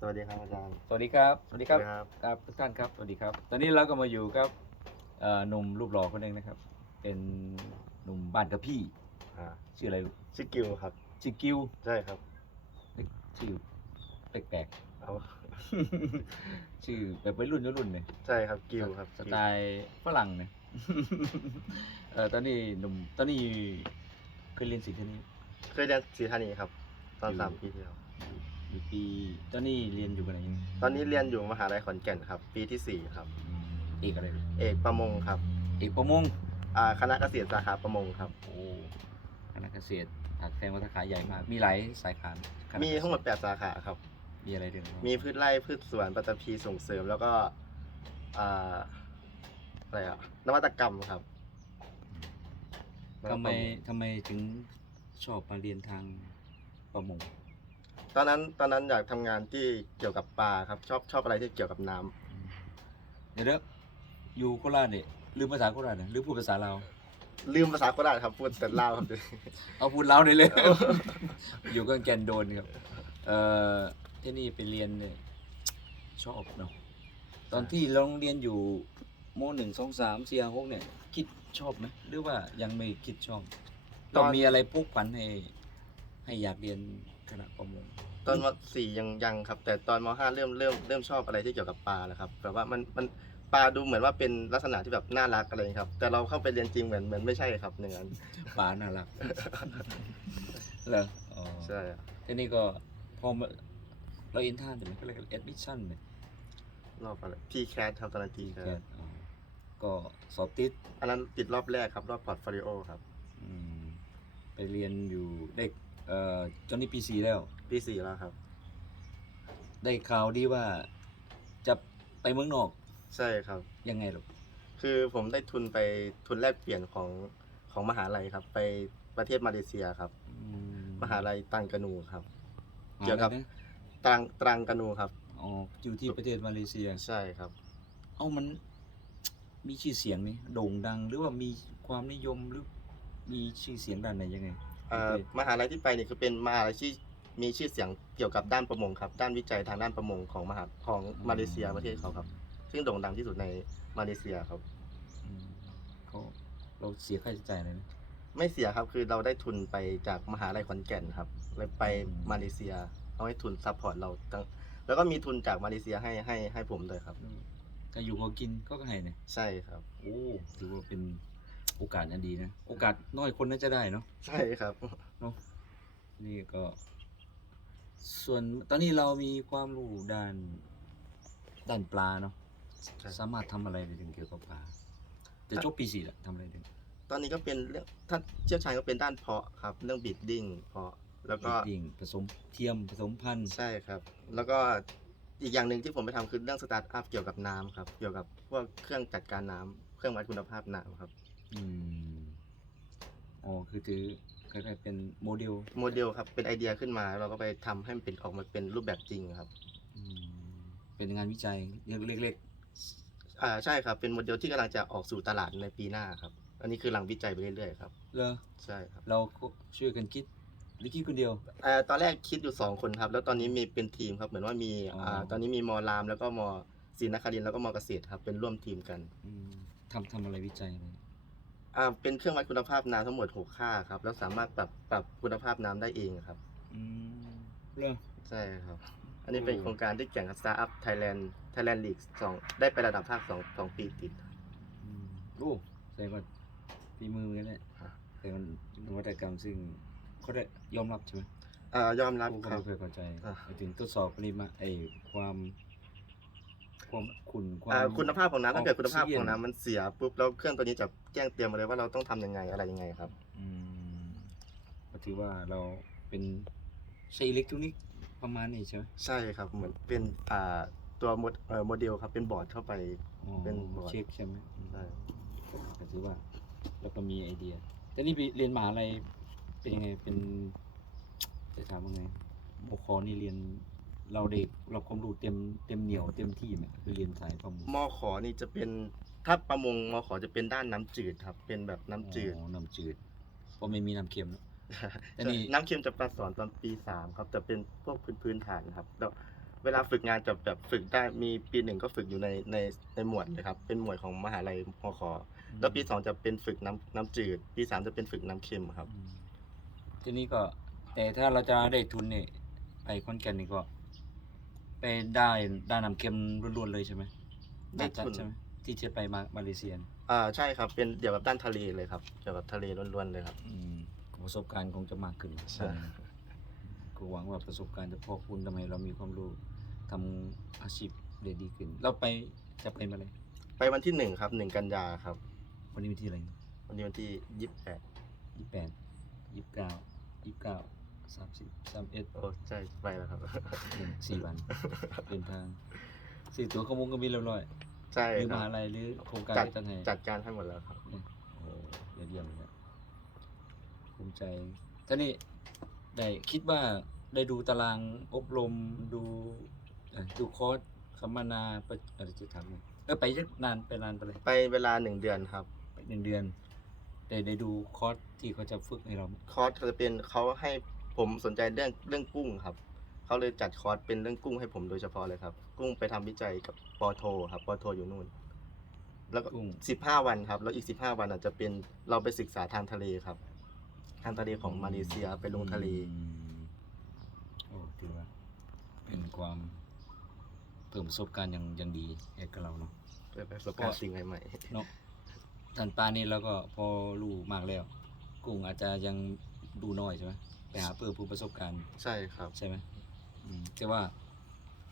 สวัสดีครับอาจารย์ สวัสดีครับสวัสดีครับสวัสดีครับ ครับทุกท่านครับสวัสดีครับ ตอนนี้เราก็มาอยู่กับเอ่อหนุ่มรูปหล่อคนหนึ่งนะครับ เป็นหนุ่มบ้านกับพี่ อ่าชื่ออะไรลูกชื่อกิวครับ ชื่อกิวใช่ครับ ชื่อแปลกเอาๆ ชื่อแบบวัยรุ่นวัยรุ่นเนี่ยใช่ครับกิวครับสไตล์ฝรั่งเนี่ย เออตอนนี้หนุ่มตอนนี้เคยเรียนสิ่งที่นี้ เคยเรียนศรีธานีครับ ตอนอยู่ สามปีที่แล้ว อยู่ปีตอนนี้เรียนอยู่กันไหนยังตอนนี้เรียนอยู่มหาลัยขอนแก่นครับ ปีที่สี่ครับอืมเอกอะไรลูกเอกประมงครับเอกประมงอ่าคณะเกษตรสาขาประมงครับ โอ้คณะเกษตรอาจแสดงว่าสาขาใหญ่มาก มีหลายสายขาคณะมีทั้งหมดแปดสาขาครับ มีอะไรด้วยมีพืชไร่พืชสวนปัตตภีส่งเสริมแล้วก็อ่าอะไรอะนวัตกรรมครับทำไมทำไมถึงชอบมาเรียนทางประมง ตอนนั้นตอนนั้นอยากทำงานที่เกี่ยวกับปลาครับ ชอบชอบอะไรที่เกี่ยวกับน้ำเดี๋ยวเด้ออยู่โคราชเนี่ยลืมภาษาโคราชนะหรือพูดภาษาลาวลืมภาษาโคราชครับพูดแต่ลาวครับ เอาพูดลาวได้เลย อยู่กับแกนโดนครับเอ่อที่นี่ไปเรียนเนี่ยชอบเนาะตอนที่เราเรียนอยู่มหนึ่งสองสามสี่ห้าหกเนี่ยคิดชอบไหมหรือว่ายังไม่คิดชอบ ต้องมีอะไรปลุกฝันให้ ให้อยากเรียน คณะประมง ตอนมสี่ยังยังครับ แต่ตอนมห้าเริ่มเริ่มเริ่มชอบอะไรที่เกี่ยวกับปลาแล้วครับแบบว่ามันมันปลาดูเหมือนว่าเป็นลักษณะที่แบบน่ารักอะไรอย่างเงี้ยครับ แต่เราเข้าไปเรียนจริงเหมือนเหมือนไม่ใช่ครับอย่างนั้นป่าน่ารัก เหรออ๋อใช่ครับทีนี้ก็พอมาเราเอ็นท่านใช่ไหมก็เรียกแอดมิชชั่นเนี่ยรอบอะไรทีแคสครับตอนนั้นทีแคแกสอ๋อก็สอบติดอันนั้นติดรอบแรกครับ รอบพอร์ตโฟลิโอครับ อืมไปเรียนอยู่ได้ เอ่อจนนี้ปีสี่แล้ว ปีสี่แล้วครับ ได้ข่าวดีว่าจะไปเมืองนอกใช่ครับ ยังไงหรอกคือผมได้ทุนไปทุนแลกเปลี่ยนของของมหาลัยครับ ไปประเทศมาเลเซียครับอืมหาลัยตังกานูครับหาเกี่ยวกับอะไรนะตรังตรังกานูครับ อ๋ออยู่ที่ประเทศมาเลเซีย ใช่ครับ เอ้ามันมีชื่อเสียงนี่โด่งดังหรือว่ามีความนิยมหรือมีชื่อเสียงด้านไหนยังไง เอ่อมหาลัยที่ไปนี่คือเป็นมหาลัยที่มีชื่อเสียงเกี่ยวกับด้านประมงครับ ด้านวิจัยทางด้านประมงของมหาของมาเลเซียประเทศเขาครับ ซึ่งโด่งดังที่สุดในมาเลเซียครับ อืมเขาเราเสียค่าใช้จ่ายอะไรไหมไม่เสียครับคือเราได้ทุนไปจากมหาลัยขอนแก่นครับเลยไปมาเลเซียเขาให้ทุนซัพพอร์ตเราตั้งแล้วก็มีทุนจากมาเลเซียให้ให้ให้ผมด้วยครับถ้าอยู่พอกินก็ให้เนี่ย ใช่ครับ โอ้ถือว่าเป็น โอกาสอันดีนะ โอกาสน้อยคนน่าจะได้เนาะใช่ครับ เนาะนี่ก็ ส่วนตอนนี้เรามีความรู้ด้านด้านปลาเนาะใช่ สามารถทำอะไรได้ถึงเกี่ยวกับปลาจะจบปีสี่แล้วทำอะไรถึง ตอนนี้ก็เป็นเรื่องถ้าเชี่ยวชาญก็เป็นด้านเพาะครับ เรื่องบีดดิ้งเพาะแล้วก็ดิ่งผสมเทียมผสมพันธุ์ ใช่ครับ แล้วก็อีกอย่างหนึ่งที่ผมไปทำคือเรื่องสตาร์ทอัพเกี่ยวกับน้ำครับ เกี่ยวกับพวกเครื่องจัดการน้ำเครื่องวัดคุณภาพน้ำครับ อืมอ๋อคือถือคล้ายๆเป็นโมเดลโมเดลครับเป็นไอเดียขึ้นมา เราก็ไปทำให้มันเป็นออกมาเป็นรูปแบบจริงครับอืมเป็นงานวิจัยเล็กอ่าใช่ครับเป็นโมเดลที่กำลังจะออกสู่ตลาดในปีหน้าครับ อันนี้คือหลังวิจัยไปเรื่อยๆครับๆเลอใช่ครับเราก็ช่วยกันคิดหรือคิดคนเดียว อ่าตอนแรกคิดอยู่สองคนครับ แล้วตอนนี้มีเป็นทีมครับเหมือนว่ามีอ๋ออ่ อ่าตอนนี้มีมอรามแล้วก็มอศรีนครินทร์แล้วก็มอเกษตรครับเป็นร่วมทีมกัน อืมทำทำอะไรวิจัยอะไร อ่าเป็นเครื่องวัดคุณภาพน้ำทั้งหมด6ค่าครับ แล้วสามารถปรับปรับคุณภาพน้ำได้เองครับ อืมเลอใช่ครับ อันนี้เป็นโอ้ โครงการที่แข่งกับ Startup Thailand Thailand League สองได้ไประดับภาคสองสองปีติด อืมโอ้แสดงว่าฝีมือเหมือนกันเนี่ยครับ แต่มันนวัตกรรมซึ่งเขาได้ยอมรับใช่ไหมอ่ายอมรับผู้คเขารับไม่เคยเข้าใจอะไปถึงทดสอบปริมาณไอ้ความ ความขุ่นความ อ่าคุณภาพของน้ำถ้าเกิดคุณภาพออกซิเจนของน้ำมันเสียปุ๊บแล้วเครื่องตัวนี้จะแจ้งเตือนมาเลยว่าเราต้องทำยังไงอะไรยังไงครับ อืมก็ถือว่าเราเป็นใช้อิเล็กทรอนิกส์ประมาณนี้ใช่ไหมใช่ครับเหมือนเป็นอ่าตัวโมดเอ่อโมเดลครับเป็นบอร์ดเข้าไป อ๋อเป็นบอร์ด เช็คใช่ไหมอืมใช่ก็ถือว่าแล้วก็มีไอเดีย แต่นี่ไปเรียนมหาอะไรเป็นยังไงเป็นจะถามว่าไงโมคอนี่เรียน เราเด็กเราความรู้เต็มเต็มเหนียวเต็มที่ไหมคือเรียนสายประมงมอขอนี่จะเป็นถ้าประมงมอขอจะเป็นด้านน้ำจืดครับ เป็นแบบน้ำจืด อ๋อน้ำจืดเพราะไม่มีน้ำเค็มเนอะแต่นี่น้ำเค็มจะมาสอนตอนปีสามครับแต่เป็นพวกพื้นพื้นฐานครับแล้วเวลาฝึกงานจะแบบฝึกได้มีปีหนึ่งก็ฝึกอยู่ในในในหมวดเลยครับ เป็นหมวดของมหาลัยมคแล้วปีสองจะเป็นฝึกน้ำน้ำจืด ปีสามจะเป็นฝึกน้ำเค็มครับ อืมทีนี้ก็แต่ถ้าเราจะได้ทุนเนี่ยไปคอนแก่นนี่ก็ ไปได้ด้านน้ำเค็มล้วนๆเลยใช่ไหมได้ทุน ใช่ไหมที่จะไปมามาเลเซียนอ่าใช่ครับเป็นเกี่ยวกับด้านทะเลเลยครับเกี่ยวกับทะเลล้วนๆเลยครับ อืมประสบการณ์คงจะมากขึ้นใช่ก็หวังว่าประสบการณ์จะพอคุณทำให้เรามีความรู้ทำอาชีพได้ดีขึ้น เราไปจะไปมาเลยไปวันที่หนึ่งครับหนึ่งกันยาครับ วันนี้วันที่อะไรวันนี้วันที่ยี่สิบแปดยี่แปดยี่เก้ายี่เก้า สามสิบสามเอ็ดโอ้ใช่ไปแล้วครับหนึ่งสี่วันเดินทางสี่ตัวขโมงก็มีเรียบร้อยใช่หรือคมรับหาลัยหรือโครงการจัดที่ตั้งให้จัดการให้หมดแล้วครับเนี่ยโอ้โหยอดเยี่ยมเลยครับภูมิใจท่านี่ได้คิดว่าได้ดูตารางอบรมดูเอ่อดูคอร์สสัมมนาประอะไรจะทำเนี่ยเออไปยักนานไปนานไปเลยไปเวลาหนึ่งเดือนครับไปหนึ่งเดือนได้ได้ดูคอร์สที่เขาจะฝึกให้เราไหมคอร์สจะเป็นเขาให้ ผมสนใจเรื่องเรื่องกุ้งครับเขาเลยจัดคอร์สเป็นเรื่องกุ้งให้ผมโดยเฉพาะเลยครับ กุ้งไปทำวิจัยกับปอโทครับปอโทอยู่นู่น แล้วก็กุ้ง สิบห้าวันครับ แล้วอีกสิบห้าวันอาจจะเป็นเราไปศึกษาทางทะเลครับ ทางทะเลของมาเลเซียไปลงทะเล อืมโอ้ถือว่าเป็นความเพิ่มประสบการณ์อย่างอย่างดีให้กับเราเนาะ เปิดประสบการณ์สิ่งใหม่เนาะทันปลานี่เราก็พอรู้มากแล้ว กุ้งอาจจะยังดูน้อยใช่ไหม ไปหาเพิ่มผู้ประสบการณ์ๆใช่ครับ ใช่ไหมอืมแต่ว่า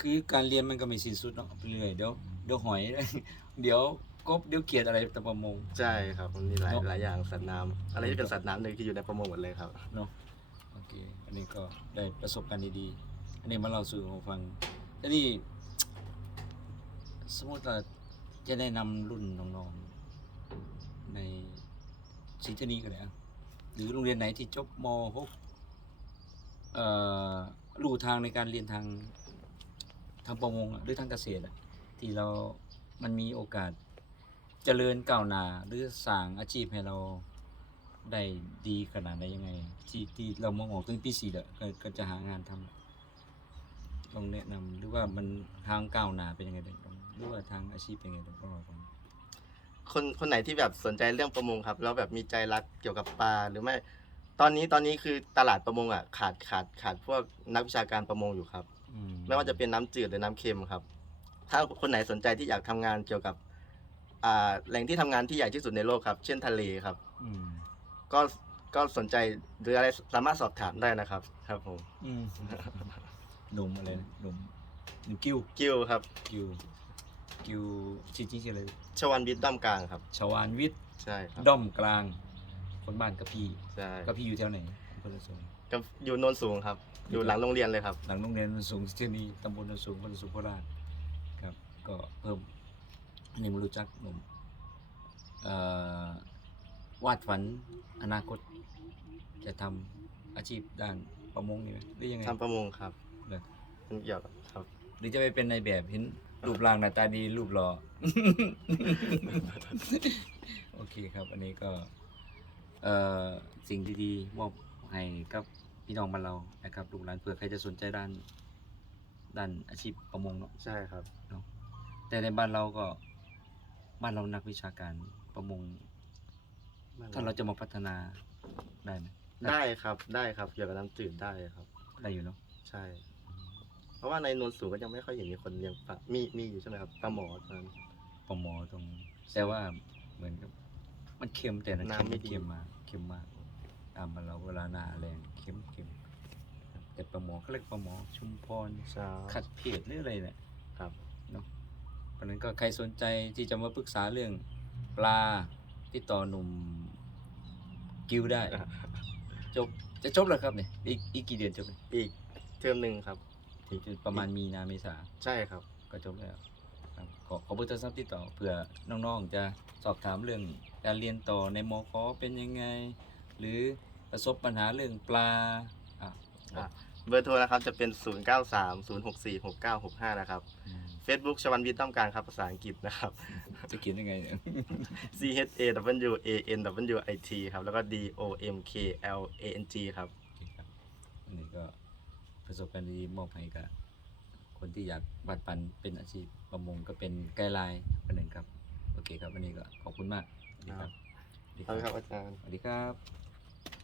คือการเรียนมันก็ไม่สิ้นสุดเนาะไปเรื่อยเดี๋ยวเดี๋ยวหอย เดี๋ยวกบเดี๋ยวเกียดอะไรแต่ประมง ใช่ครับมันมีหลายเนอะ หลายอย่างสัตว์น้ำอะไรที่เป็นสัตว์น้ำเลยที่อยู่ในประมงหมดเลยครับ เนาะโอเค อันนี้ก็ได้ประสบการณ์ดีๆ อันนี้มาเล่าสู่ผมฟังทีนี้ สมมติว่าจะได้นำรุ่นน้องๆ ในสิทธินีก็ได้อะหรือโรงเรียนไหนที่จบม .6 เอ่อรู้ทางในการเรียนทางทางประมงหรือทางเกษตรที่เรา มันมีโอกาสเจริญก้าวหน้าหรือสร้างอาชีพให้เราได้ดีขนาดไหนยังไง ที่ที่เรามองออกตั้งปีสี่เด้อก็จะหางานทำลองแนะนำหรือว่ามันทางก้าวหน้าเป็นยังไงเด้อหรือว่าทางอาชีพเป็นยังไงเด้อก็ลองฟังคนคนไหนที่แบบสนใจเรื่องประมงครับ แล้วแบบมีใจรักเกี่ยวกับปลาหรือไม่ ตอนนี้ตอนนี้คือตลาดประมงอะขาดขาดขาดพวกนักวิชาการประมงอยู่ครับ อืไม่ว่าจะเป็นน้ำจืดหรือน้ำเค็มครับ ถ้าคนไหนสนใจที่อยากทำงานเกี่ยวกับอ่าแหล่งที่ทำงานที่ใหญ่ที่สุดในโลกครับ เช่นทะเลครับ อืมก็ก็สนใจหรืออะไรสามารถสอบถามได้นะครับ ครับผมอืมหนุ่มอะไรนะหนุ่มหนุ่มกิ้วกิวครับกิ้วกิ้วชื่อจริงชื่ออะไรชวันวิทย์ด้อมกลางครับ ชวานวิทย์ ใช่ครับ ด้อมกลาง คนบ้านกะพี่ใช่กะพี่อยู่แถวไหนอำเภอโนนสูงก็อยู่โนนสูงครับ อยู่หลังโรงเรียนเลยครับ หลังโรงเรียนโนนสูงที่นี่ตำบลโนนสูงอำเภอโนนสูงโคราชครับ ก็เพิ่มอันนี้ไม่รู้จักหนุ่มเอ่อวาดฝันอนาคต จะทำอาชีพด้านประมงนี่ไหมหรือยังไง ทำประมงครับเหรอ มันเกี่ยวกับครับ หรือจะไปเป็นในแบบเห็นรูปร่างหน้าตาดีรูปหล่อ โอเคครับ อันนี้ก็เอ่อ สิ่งดีๆมอบให้กับพี่น้องบ้านเรานะครับลูกหลานเผื่อใครจะสนใจด้านด้านอาชีพประมงเนาะใช่ครับแต่ในบ้านเราก็บ้านเรานักวิชาการประมงถ้าเราจะมาพัฒนาได้ไหมได้ครับได้ครับเกี่ยวกับน้ำจืดได้ครับ ได้อยู่เนาะใช่ เพราะว่าในโนนสูงก็ยังไม่ค่อยเห็นมีคนเลี้ยงปลามีมีอยู่ใช่ไหมครับปลาหมอตอนนั้น ประมอตรง แต่ว่าเหมือนกับ มันเค็มแต่นะน้ำเค็มไม่มันดี เค็มมาก เค็มมากตามบ้านเราเวลาหนาแรงเค็มเค็มแต่ปลาหมอเขาเรียกปลาหมอชุมพรใช่ขัดเพจหรืออะไรเนี่ยครับเพราะฉะนั้นก็ใครสนใจที่จะมาปรึกษาเรื่องปลาติดต่อหนุ่มกิวได้ จบจะจบแล้วครับเนี่ยอีกอีกกี่เดือนจบเนี่ยอีกเทอมหนึ่งครับอีกประมาณมีนาเมษาใช่ครับ ก็จบแล้ว ครับขอขอเบอร์โทรศัพท์ติดต่อเผื่อน้องๆ จะสอบถามเรื่องการเรียนต่อในมคเป็นยังไง หรือประสบปัญหาเรื่องปลาอะอะเบอร์โทรนะครับจะเป็น 0 9 3 0 6 4 6 9 6 5 นะครับอืม Facebook ชวันวิทย์ต้องการครับภาษาอังกฤษนะครับ จะเขียนยังไงเนี่ย C H A W A N W I T ครับ แล้วก็ D O M K L A N G ครับ โอเคครับอันนี้ก็ประสบการณ์ดีๆมอบให้กับ คคนที่อยากบัดปันเป็นอาชีพประมงก็เป็นไกด์ไลน์คนหนึ่งครับ โอเคครับวันนี้ก็ขอบคุณมากสวัสดีครับสวัสดีขอบคุณครับอาจารย์ สวัสดีครับ